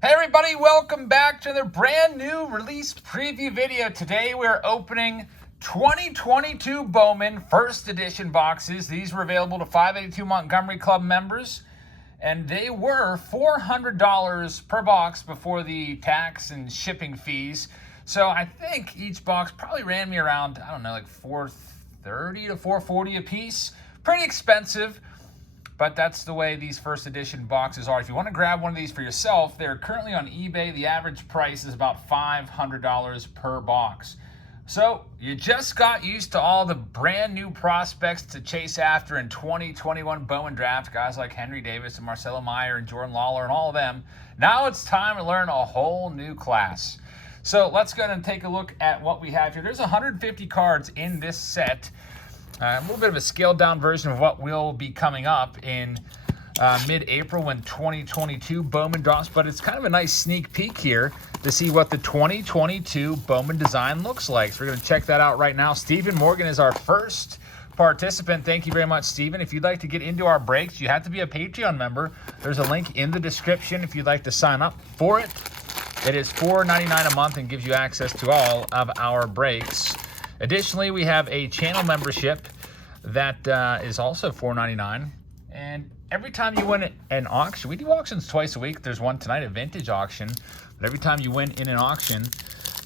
Hey everybody, welcome back to another brand new release preview video. Today we're opening 2022 Bowman first edition boxes. These were available to 582 Montgomery Club members, and they were $400 per box before the tax and shipping fees. So I think each box probably ran me around, I don't know, like $430 to $440 a piece. Pretty expensive. But that's the way these first edition boxes are. If you want to grab one of these for yourself, they're currently on eBay. The average price is about $500 per box. So you just got used to all the brand new prospects to chase after in 2021 Bowman draft, guys like Henry Davis and Marcelo Meyer and Jordan Lawler and all of them. Now it's time to learn a whole new class. So let's go ahead and take a look at what we have here. There's 150 cards in this set. A little bit of a scaled down version of what will be coming up in mid-April when 2022 Bowman drops, but it's kind of a nice sneak peek here to see what the 2022 Bowman design looks like. So we're going to check that out right now. Stephen Morgan is our first participant. Thank you very much, Stephen. If you'd like to get into our breaks, you have to be a Patreon member. There's a link in the description if you'd like to sign up for it. It is $4.99 a month and gives you access to all of our breaks. Additionally, we have a channel membership that is also $4.99. And every time you win an auction, we do auctions twice a week. There's one tonight, a vintage auction. But every time you win in an auction,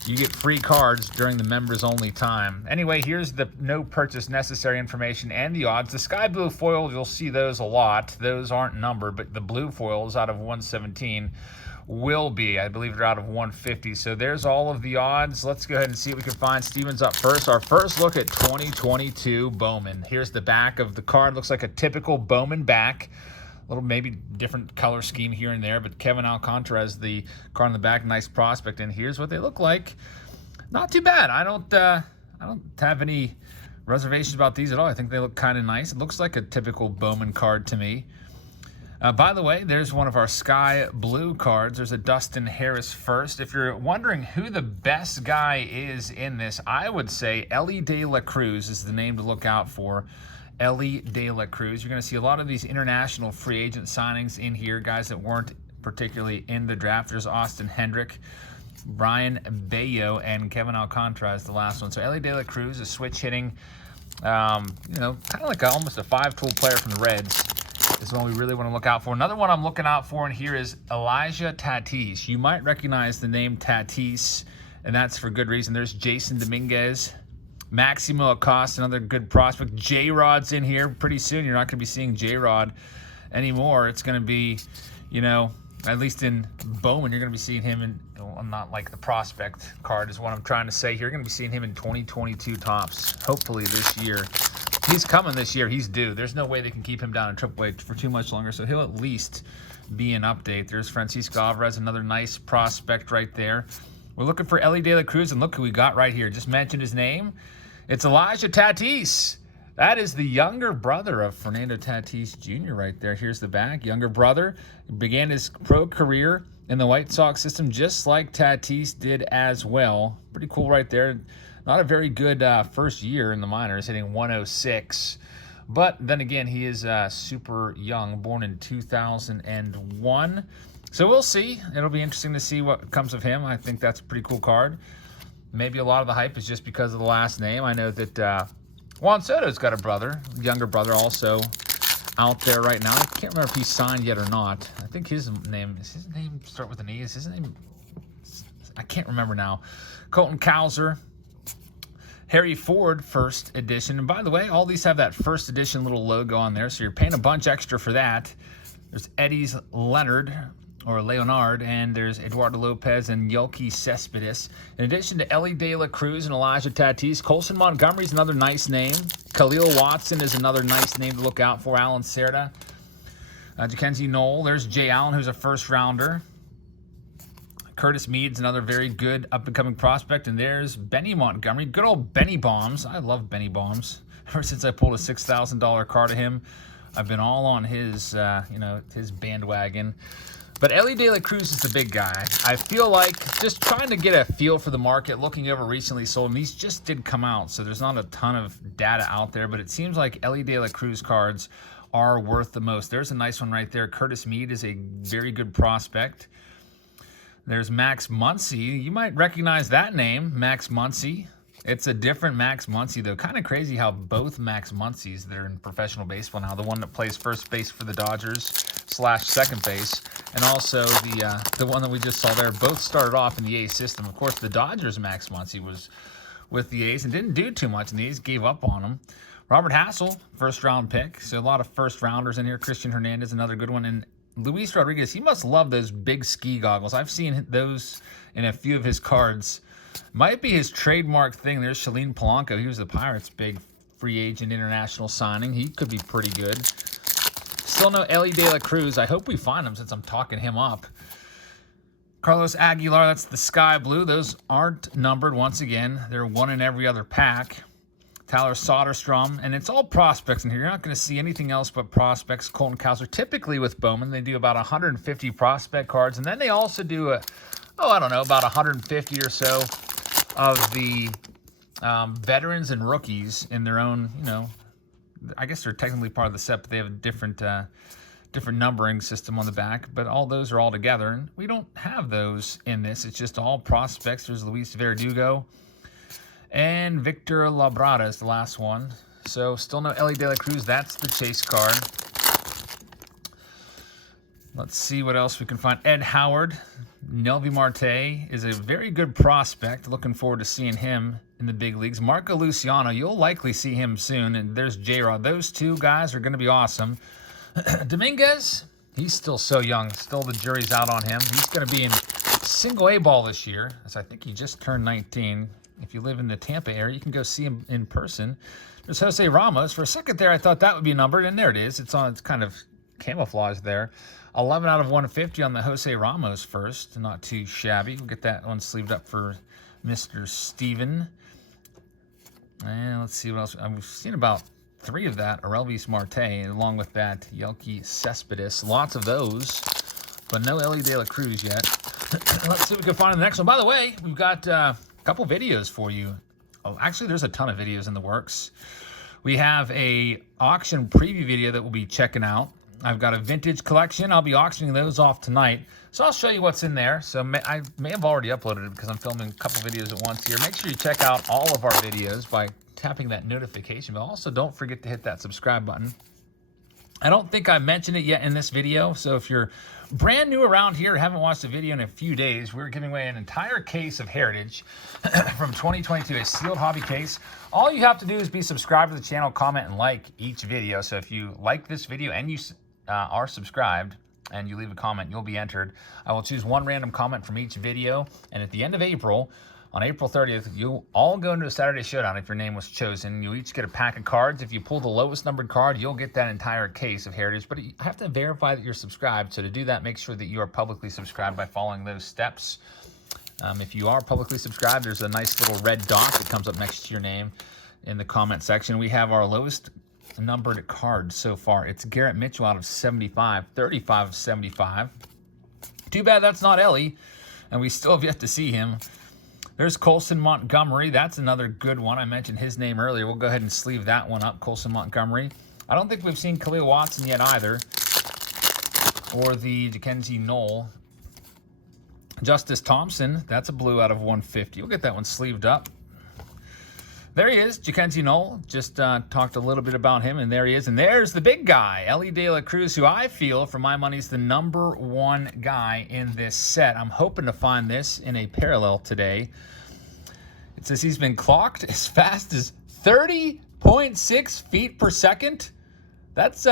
you get free cards during the members only time. Anyway, here's the no purchase necessary information and the odds. The sky blue foils, you'll see those a lot. Those aren't numbered, but the blue foils out of 117 will be. I believe they're out of 150. So there's all of the odds. Let's go ahead and see what we can find. Steven's up first. Our first look at 2022 Bowman. Here's the back of the card. Looks like a typical Bowman back. A little maybe different color scheme here and there, but Kevin Alcantara is the card on the back. Nice prospect. And here's what they look like. Not too bad. I don't have any reservations about these at all. I think they look kind of nice. It looks like a typical Bowman card to me. By the way, there's one of our sky blue cards. There's a Dustin Harris first. If you're wondering who the best guy is in this, I would say Elly De La Cruz is the name to look out for. Elly De La Cruz. You're going to see a lot of these international free agent signings in here, guys that weren't particularly in the draft. There's Austin Hendrick, Brian Bayo, and Kevin Alcantara is the last one. So Elly De La Cruz is switch hitting, kind of like almost a five-tool player from the Reds. This is one we really want to look out for. Another one I'm looking out for in here is Elijah Tatis. You might recognize the name Tatis, and that's for good reason. There's Jason Dominguez, Maximo Acosta, another good prospect. J-Rod's in here. Pretty soon you're not going to be seeing J-Rod anymore. It's going to be, at least in Bowman, you're going to be seeing him in, well, not like the prospect card is what I'm trying to say here. You're going to be seeing him in 2022 tops, hopefully this year. He's coming this year. He's due. There's no way they can keep him down in AAA for too much longer, so he'll at least be an update. There's Francisco Alvarez, another nice prospect right there. We're looking for Elly De La Cruz, and look who we got right here. Just mentioned his name. It's Elijah Tatis. That is the younger brother of Fernando Tatis Jr. right there. Here's the back. Younger brother began his pro career in the White Sox system just like Tatis did as well. Pretty cool right there. Not a very good first year in the minors, hitting 106. But then again, he is super young, born in 2001. So we'll see. It'll be interesting to see what comes of him. I think that's a pretty cool card. Maybe a lot of the hype is just because of the last name. I know that Juan Soto's got a brother, younger brother also out there right now. I can't remember if he's signed yet or not. I think his name start with an E? Is his name? I can't remember now. Colton Cowser. Harry Ford first edition. And by the way, all these have that first edition little logo on there, so you're paying a bunch extra for that. There's Eddie's Leonard, and there's Eduardo Lopez and Yoelqui Cespedes. In addition to Elly De La Cruz and Elijah Tatis, Colson Montgomery's another nice name. Khalil Watson is another nice name to look out for. Alan Cerda. Jackenzie Knoll. There's Jay Allen, who's a first-rounder. Curtis Mead's another very good up-and-coming prospect. And there's Benny Montgomery. Good old Benny Bombs. I love Benny Bombs. Ever since I pulled a $6,000 card of him, I've been all on his, his bandwagon. But Elly De La Cruz is the big guy. I feel like just trying to get a feel for the market, looking over recently sold, and these just did come out, so there's not a ton of data out there, but it seems like Elly De La Cruz cards are worth the most. There's a nice one right there. Curtis Mead is a very good prospect. There's Max Muncy. You might recognize that name, Max Muncy. It's a different Max Muncy, though. Kind of crazy how both Max Muncies that are in professional baseball now, the one that plays first base for the Dodgers / second base, and also the one that we just saw there, both started off in the A's system. Of course, the Dodgers' Max Muncy was with the A's and didn't do too much, and the A's gave up on him. Robert Hassel, first-round pick. So a lot of first-rounders in here. Christian Hernandez, another good one. And Luis Rodriguez, he must love those big ski goggles. I've seen those in a few of his cards. Might be his trademark thing. There's Shalene Polanco. He was the Pirates' big free agent international signing. He could be pretty good. Still no Ellie De La Cruz. I hope we find him since I'm talking him up. Carlos Aguilar, that's the sky blue. Those aren't numbered once again. They're one in every other pack. Tyler Soderstrom, and it's all prospects in here. You're not going to see anything else but prospects. Colton Cowser, typically with Bowman, they do about 150 prospect cards, and then they also do about 150 or so of the veterans and rookies in their own, I guess they're technically part of the set, but they have a different numbering system on the back, but all those are all together, and we don't have those in this. It's just all prospects. There's Luis Verdugo, and Victor Labrada is the last one. So still no Ellie De La Cruz. That's the chase card. Let's see what else we can find. Ed Howard. Nelvi Marte is a very good prospect. Looking forward to seeing him in the big leagues. Marco Luciano, you'll likely see him soon. And there's J-Rod. Those two guys are going to be awesome. Dominguez, he's still so young. Still the jury's out on him. He's going to be in single A ball this year, as I think he just turned 19. If you live in the Tampa area, you can go see him in person. There's Jose Ramos. For a second there, I thought that would be numbered, and there it is. It's kind of camouflaged there. 11 out of 150 on the Jose Ramos first. Not too shabby. We'll get that one sleeved up for Mr. Steven. And let's see what else. We've seen about 3 of that. Aurelvis Marte, along with that Yelki Cespedes. Lots of those, but no Ellie De La Cruz yet. Let's see if we can find the next one. By the way, we've got couple videos for you. Oh, actually, there's a ton of videos in the works. We have a auction preview video that we'll be checking out. I've got a vintage collection. I'll be auctioning those off tonight. So I'll show you what's in there. So I may have already uploaded it because I'm filming a couple videos at once here. Make sure you check out all of our videos by tapping that notification bell. Also, don't forget to hit that subscribe button. I don't think I mentioned it yet in this video, so if you're brand new around here, haven't watched a video in a few days, we're giving away an entire case of Heritage from 2022, a sealed hobby case. All you have to do is be subscribed to the channel, comment, and like each video. So if you like this video and you are subscribed and you leave a comment, you'll be entered. I will choose one random comment from each video, and at the end of April, on April 30th, you'll all go into a Saturday Showdown if your name was chosen. You'll each get a pack of cards. If you pull the lowest numbered card, you'll get that entire case of Heritage. But you have to verify that you're subscribed. So to do that, make sure that you are publicly subscribed by following those steps. If you are publicly subscribed, there's a nice little red dot that comes up next to your name in the comment section. We have our lowest numbered card so far. It's Garrett Mitchell out of 75, 35 of 75. Too bad that's not Ellie, and we still have yet to see him. There's Colson Montgomery. That's another good one. I mentioned his name earlier. We'll go ahead and sleeve that one up, Colson Montgomery. I don't think we've seen Khalil Watson yet either, or the Jackenzie Knoll. Justice Thompson, that's a blue out of 150. We'll get that one sleeved up. There he is, Jackenzie Knoll. Just talked a little bit about him, and there he is. And there's the big guy, Ellie De La Cruz, who I feel, for my money, is the #1 guy in this set. I'm hoping to find this in a parallel today. It says he's been clocked as fast as 30.6 feet per second. That's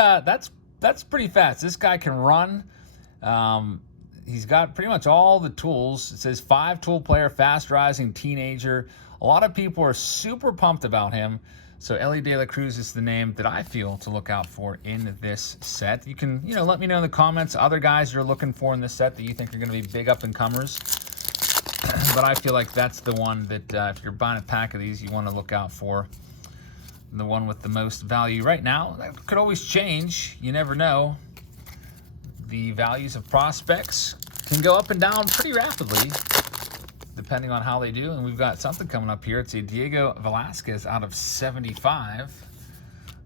pretty fast. This guy can run. He's got pretty much all the tools. It says 5-tool player, fast rising teenager. A lot of people are super pumped about him. So Ellie De La Cruz is the name that I feel to look out for in this set. You can, let me know in the comments other guys you're looking for in this set that you think are going to be big up-and-comers. But I feel like that's the one that if you're buying a pack of these, you want to look out for. The one with the most value right now. That could always change. You never know. The values of prospects can go up and down pretty rapidly, depending on how they do. And we've got something coming up here. It's a Diego Velasquez out of 75.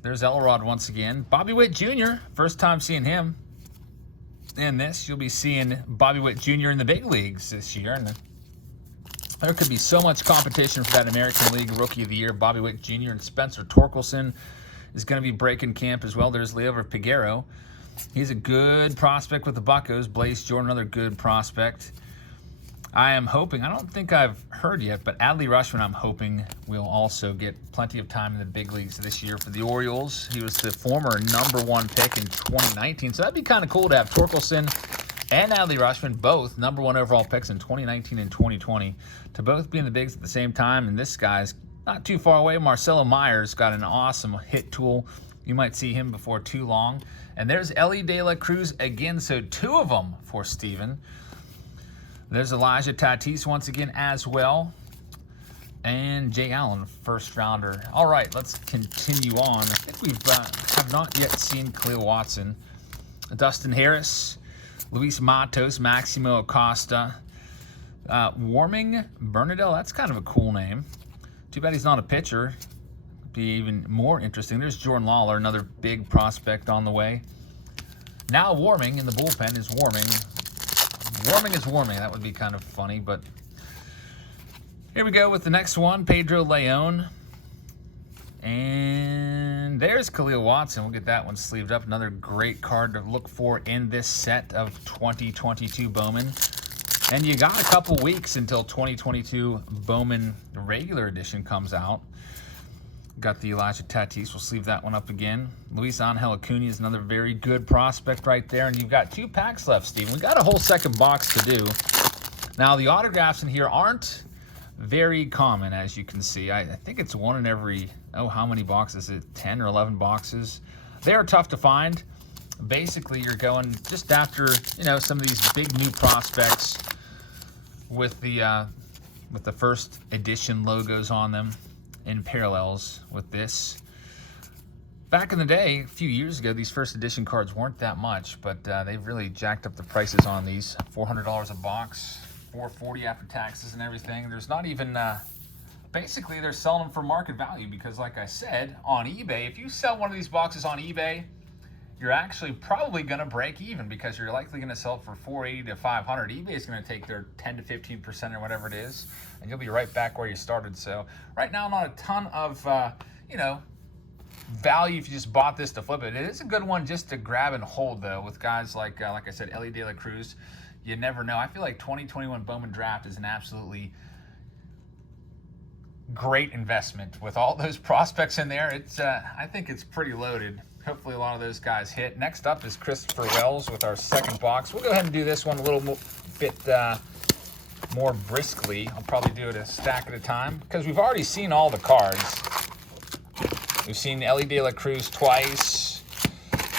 There's Elrod once again. Bobby Witt Jr., first time seeing him. in this. You'll be seeing Bobby Witt Jr. in the big leagues this year. And there could be so much competition for that American League Rookie of the Year. Bobby Witt Jr. and Spencer Torkelson is going to be breaking camp as well. There's Leover Piguero. He's a good prospect with the Buccos. Blaze Jordan, another good prospect. I am hoping, I don't think I've heard yet, but Adley Rutschman, I'm hoping, will also get plenty of time in the big leagues this year for the Orioles. He was the former #1 pick in 2019, so that'd be kind of cool to have Torkelson and Adley Rutschman, both #1 overall picks in 2019 and 2020, to both be in the bigs at the same time. And this guy's not too far away. Marcelo Myers got an awesome hit tool. You might see him before too long. And there's Elly De La Cruz again, so 2 of them for Steven. There's Elijah Tatis once again as well. And Jay Allen, first rounder. All right, let's continue on. I think we have not yet seen Khalil Watson. Dustin Harris, Luis Matos, Maximo Acosta. Warming Bernadette, that's kind of a cool name. Too bad he's not a pitcher. Be even more interesting. There's Jordan Lawler, another big prospect on the way. Now Warming in the bullpen is Warming. Warming is Warming. That would be kind of funny, but here we go with the next one, Pedro Leon. And there's Khalil Watson. We'll get that one sleeved up. Another great card to look for in this set of 2022 Bowman. And you got a couple weeks until 2022 Bowman regular edition comes out. Got the Elijah Tatis. We'll sleeve that one up again. Luis Angel Acuna is another very good prospect right there. And you've got 2 packs left, Steve. We got a whole second box to do. Now, the autographs in here aren't very common, as you can see. I think it's 1 in every, how many boxes? Is it 10 or 11 boxes? They are tough to find. Basically, you're going just after, some of these big new prospects with the first edition logos on them, in parallels with this. Back in the day, a few years ago, these first edition cards weren't that much, but they've really jacked up the prices on these. $400 a box, $440 after taxes and everything. There's not even, basically they're selling them for market value because, like I said, on eBay, if you sell one of these boxes on eBay, you're actually probably going to break even because you're likely going to sell it for $480 to $500. eBay is going to take their 10 to 15% or whatever it is, and you'll be right back where you started. So right now, not a ton of, value if you just bought this to flip it. It is a good one just to grab and hold, though, with guys like I said, Elly De La Cruz. You never know. I feel like 2021 Bowman Draft is an absolutely great investment with all those prospects in there. It's I think it's pretty loaded. Hopefully a lot of those guys hit. Next up is Christopher Wells with our second box. We'll go ahead and do this one a little bit more briskly. I'll probably do it a stack at a time because we've already seen all the cards. We've seen Elly De La Cruz twice.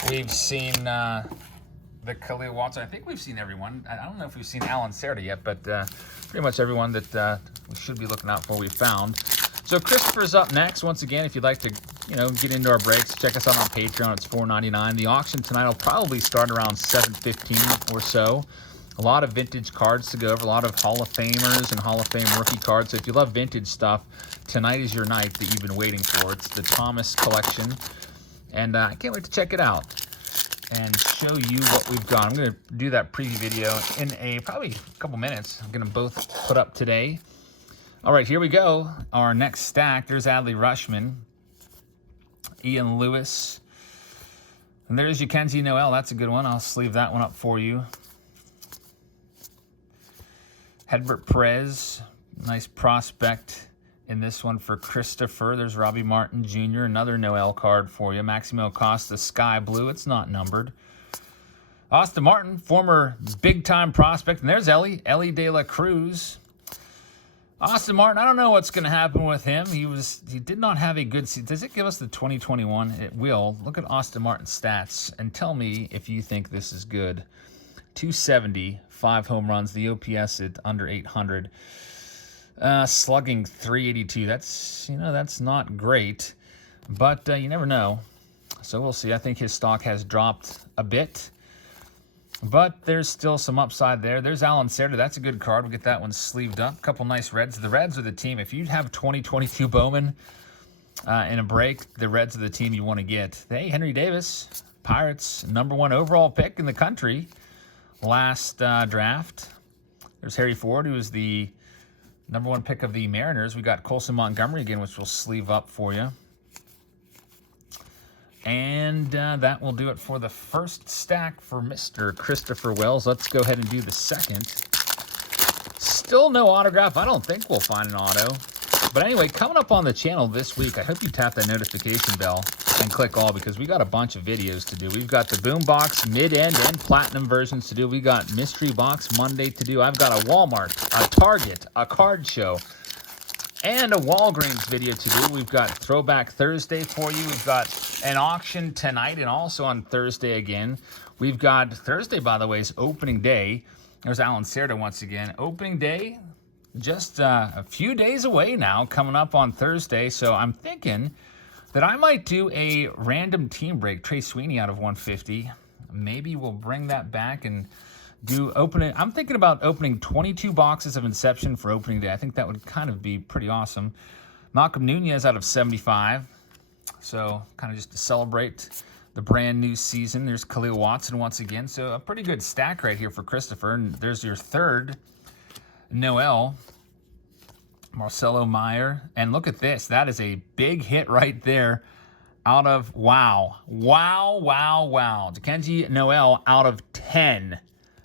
We've seen the Khalil Watson. I think we've seen everyone. I don't know if we've seen Alan Cerda yet, but pretty much everyone that we should be looking out for we've found. So Christopher's up next. Once again, if you'd like to get into our breaks, check us out on Patreon. It's $4.99. The auction tonight will probably start around 7:15 or so. A lot of vintage cards to go over, a lot of Hall of Famers and Hall of Fame rookie cards. So if you love vintage stuff, tonight is your night that you've been waiting for. It's the Thomas collection, and I can't wait to check it out and show you what we've got. I'm going to do that preview video in probably a couple minutes. I'm going to both put up today. All right, here we go. Our next stack. There's Adley Rutschman, Ian Lewis, and there's Mackenzie Noel. That's a good one. I'll sleeve that one up for you. Hedbert Perez, nice prospect in this one for Christopher. There's Robbie Martin Jr., another Noel card for you. Maximo Acosta, Sky Blue. It's not numbered. Austin Martin, former big-time prospect. And there's Elly De La Cruz. Austin Martin, I don't know what's going to happen with him. He did not have a good season. Does it give us the 2021? It will. Look at Austin Martin's stats and tell me if you think this is good. 270, 5 home runs, the OPS at under 800. Slugging 382. That's not great, but you never know. So we'll see. I think his stock has dropped a bit, but there's still some upside there. There's Alan Cerda. That's a good card. We'll get that one sleeved up. Couple nice Reds. The Reds are the team. If you have 2022 Bowman in a break, the Reds are the team you want to get. Hey, Henry Davis, Pirates, #1 overall pick in the country. last draft. There's Harry Ford, who was the #1 pick of the Mariners. We got Colson Montgomery again, which we'll sleeve up for you. And that will do it for the first stack for Mr. Christopher Wells. Let's go ahead and do the second. Still no autograph. I don't think we'll find an auto. But anyway, coming up on the channel this week, I hope you tap that notification bell and click all, because we got a bunch of videos to do. We've got the Boombox mid-end and platinum versions to do. We got Mystery Box Monday to do. I've got a Walmart, a Target, a card show, and a Walgreens video to do. We've got Throwback Thursday for you. We've got an auction tonight and also on Thursday again. We've got Thursday, by the way, is opening day. There's Alan Serta once again. Opening day, just a few days away now, coming up on Thursday. So I'm thinking that I might do a random team break. Trey Sweeney out of 150. Maybe we'll bring that back and do opening. I'm thinking about opening 22 boxes of Inception for opening day. I think that would kind of be pretty awesome. Malcolm Nunez out of 75. So kind of just to celebrate the brand new season. There's Khalil Watson once again. So a pretty good stack right here for Christopher. And there's your third Noel, Marcelo Meyer. And look at this. That is a big hit right there out of, wow. Dickenzie Noel out of 10.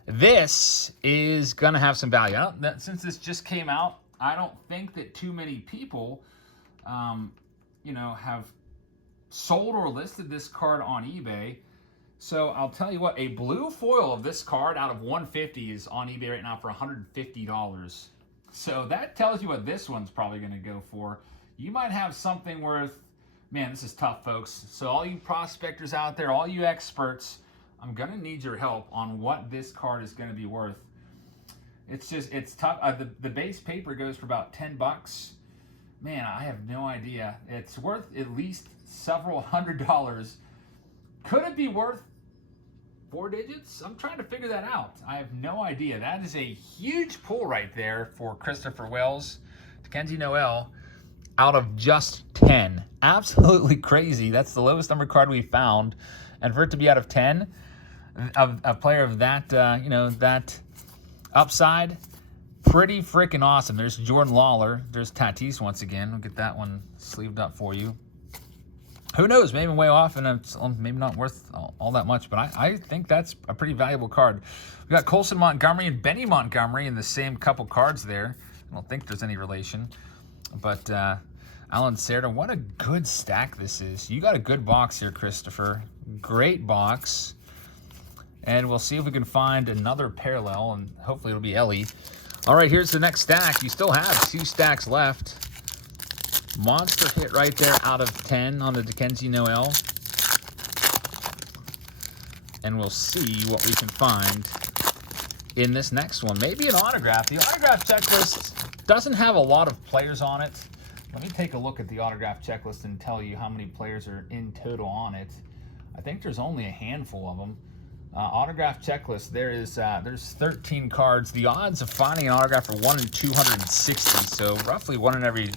This is going to have some value. Since this just came out, I don't think that too many people, have sold or listed this card on eBay. So I'll tell you what, a blue foil of this card out of 150 is on eBay right now for $150. So that tells you what this one's probably going to go for. You might have something worth, man, this is tough, folks. So all you prospectors out there, all you experts, I'm going to need your help on what this card is going to be worth. It's tough. The base paper goes for about $10. Man, I have no idea. It's worth at least several $100s. Could it be worth 4 digits? I'm trying to figure that out. I have no idea. That is a huge pull right there for Christopher Wells. Dickenzie Noel out of just 10. Absolutely crazy. That's the lowest number card we found. And for it to be out of 10, a player of that, that upside, pretty freaking awesome. There's Jordan Lawler. There's Tatis once again. We'll get that one sleeved up for you. Who knows? Maybe way off, and it's maybe not worth all that much, but I think that's a pretty valuable card. We got Colson Montgomery and Benny Montgomery in the same couple cards there. I don't think there's any relation, but Alan Serta, what a good stack this is. You got a good box here, Christopher. Great box. And we'll see if we can find another parallel, and hopefully it'll be Ellie. All right, here's the next stack. You still have 2 stacks left. Monster hit right there out of 10 on the Dickenzie Noel. And we'll see what we can find in this next one. Maybe an autograph. The autograph checklist doesn't have a lot of players on it. Let me take a look at the autograph checklist and tell you how many players are in total on it. I think there's only a handful of them. Autograph checklist, there's 13 cards. The odds of finding an autograph are 1 in 260, so roughly 1 in every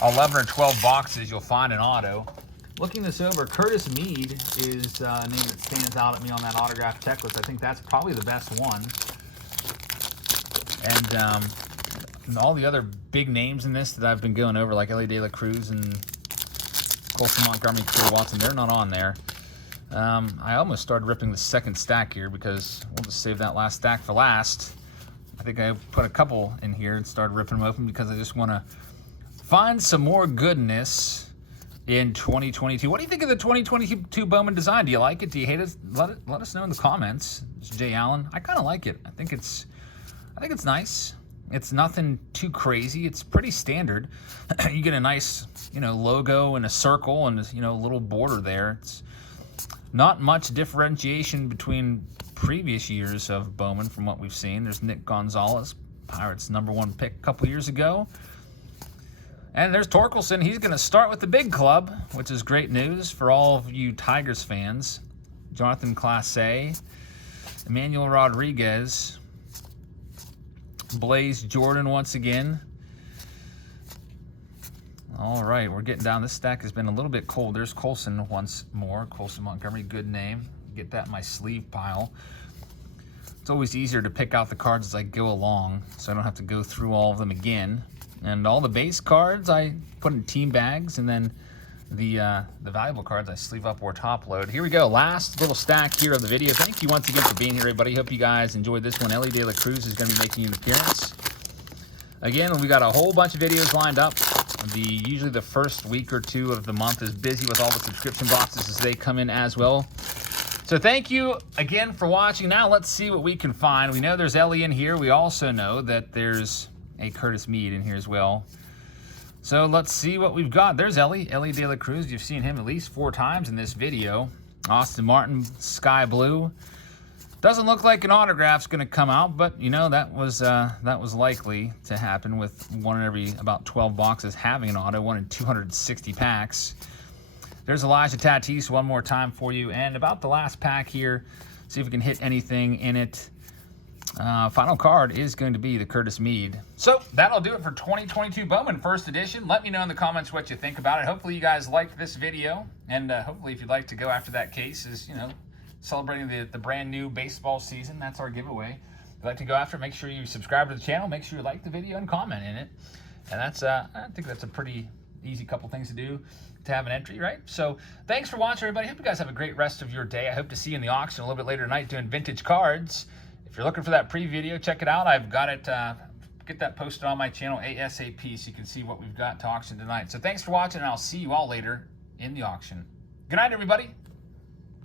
11 or 12 boxes you'll find an auto. Looking this over, Curtis Mead is a name that stands out at me on that autograph checklist. I think that's probably the best one. And all the other big names in this that I've been going over, like Ellie De La Cruz and Colson Montgomery, Khalil Watson, they're not on there. I almost started ripping the second stack here because we'll just save that last stack for last. I think I put a couple in here and started ripping them open because I just want to find some more goodness in 2022. What do you think of the 2022 Bowman design? Do you like it? Do you hate it? Let us know in the comments. It's Jay Allen. I kind of like it. I think it's nice. It's nothing too crazy. It's pretty standard. You get a nice, logo and a circle and a little border there. It's not much differentiation between previous years of Bowman from what we've seen. There's Nick Gonzalez, Pirates #1 pick a couple years ago. And there's Torkelson. He's going to start with the big club, which is great news for all of you Tigers fans. Jonathan Clase, Emmanuel Rodriguez, Blaze Jordan once again. All right, we're getting down. This stack has been a little bit cold. There's Colson once more. Colson Montgomery, good name. Get that in my sleeve pile. It's always easier to pick out the cards as I go along, so I don't have to go through all of them again. And all the base cards I put in team bags, and then the valuable cards I sleeve up or top load. Here we go, last little stack here of the video. Thank you once again for being here, everybody. Hope you guys enjoyed this one. Ellie De La Cruz is going to be making an appearance. Again, we got a whole bunch of videos lined up. Usually the first week or two of the month is busy with all the subscription boxes as they come in as well. So thank you again for watching. Now let's see what we can find. We know there's Ellie in here. We also know that there's a Curtis Mead in here as well. So let's see what we've got. There's Ellie De La Cruz. You've seen him at least 4 times in this video. Austin Martin, Sky Blue. Doesn't look like an autograph's going to come out, but you know that was likely to happen with one in every about 12 boxes having an auto, one in 260 packs. There's Elijah Tatis one more time for you, and about the last pack here. See if we can hit anything in it. Final card is going to be the Curtis Mead. So that'll do it for 2022 Bowman First Edition. Let me know in the comments what you think about it. Hopefully you guys liked this video, and hopefully if you'd like to go after that case, is celebrating the brand new baseball season. That's our giveaway. If you'd like to go after it, make sure you subscribe to the channel. Make sure you like the video and comment in it. And that's I think that's a pretty easy couple things to do to have an entry, right? So thanks for watching, everybody. Hope you guys have a great rest of your day. I hope to see you in the auction a little bit later tonight doing vintage cards. If you're looking for that pre-video, check it out. I've got it, get that posted on my channel ASAP so you can see what we've got to auction tonight. So thanks for watching, and I'll see you all later in the auction. Good night, everybody.